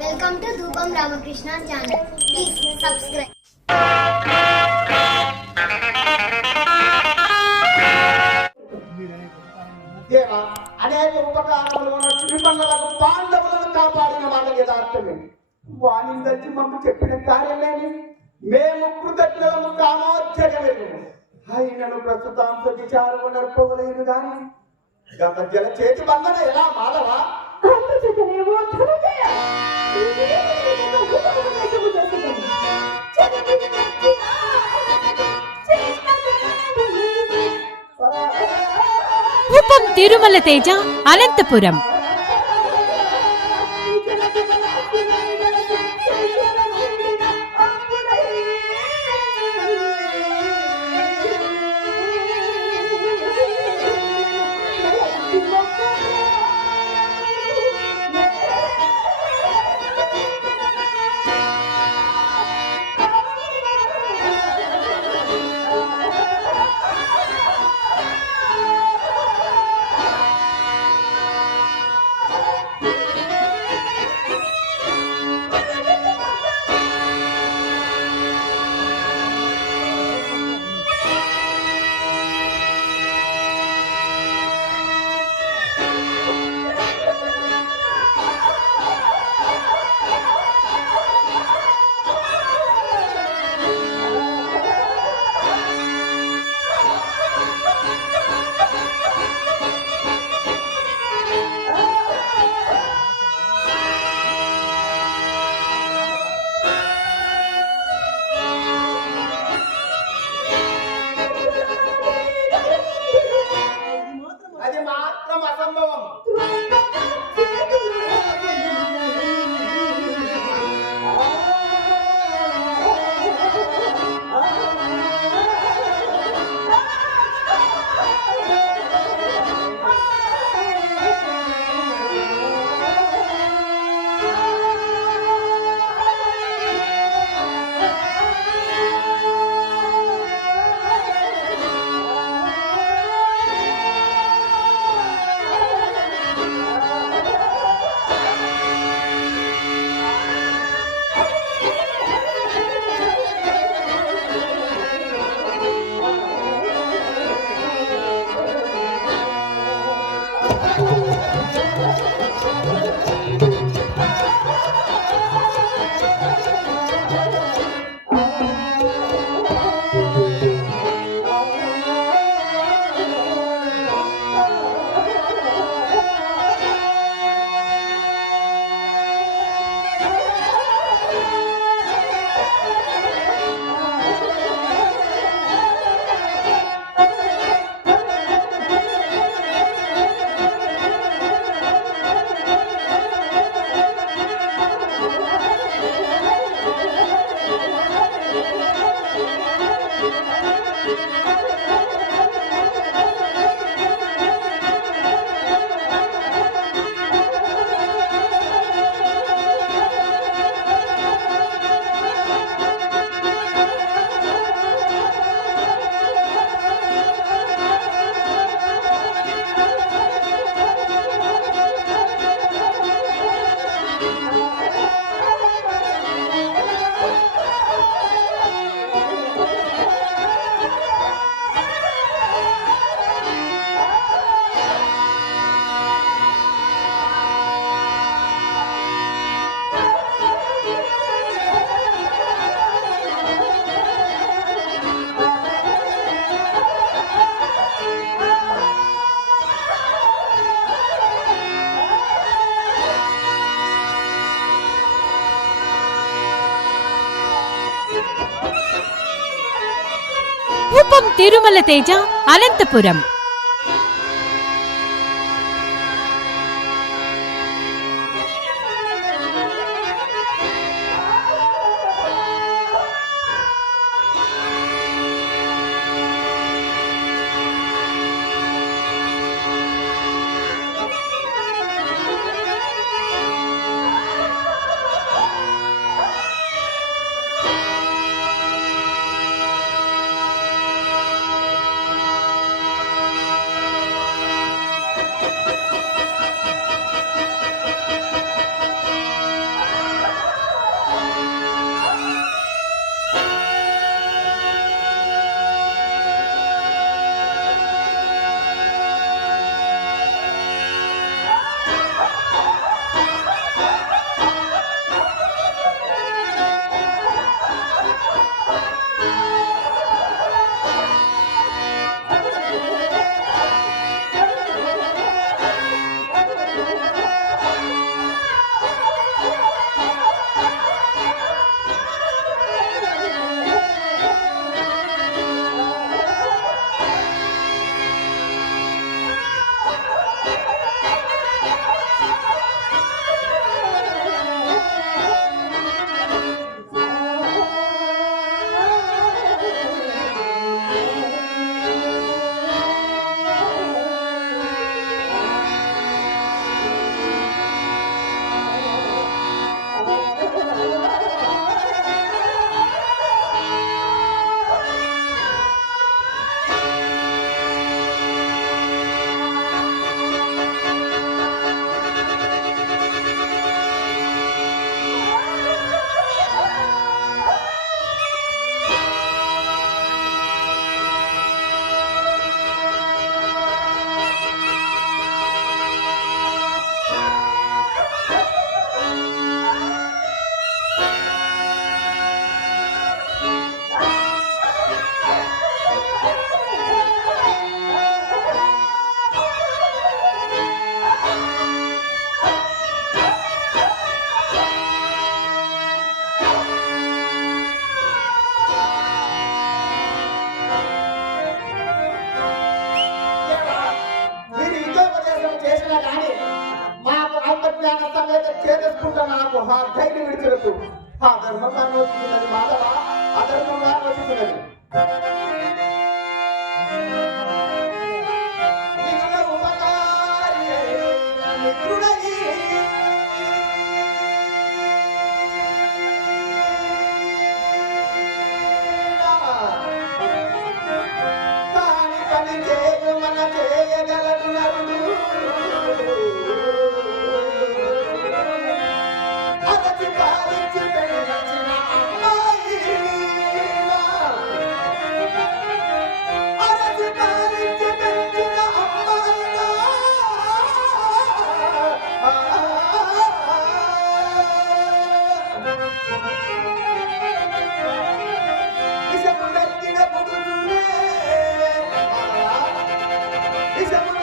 Welcome to ధూపం Ramakrishna channel please subscribe అనేక ఉపకారములు తిరుమలకు పాండవులను కాపాడిన వాళ్ళ యథార్థమే. వాణి తెచ్చి మాకు చెప్పిన కార్యమేమి? మేము కృతజ్ఞతము కామోచ్చగలేదు అయినను ప్రస్తుతాంశ విచారము నడుపుకోలేదు గాని గత జల చేతి బంధన ఎలా మాధవా? తిరుమల తేజ అనంతపురం. రూపం తిరుమల తేజ అనంతపురం. ఆ వచ్చింది మాధవ అతను వచ్చింది He's got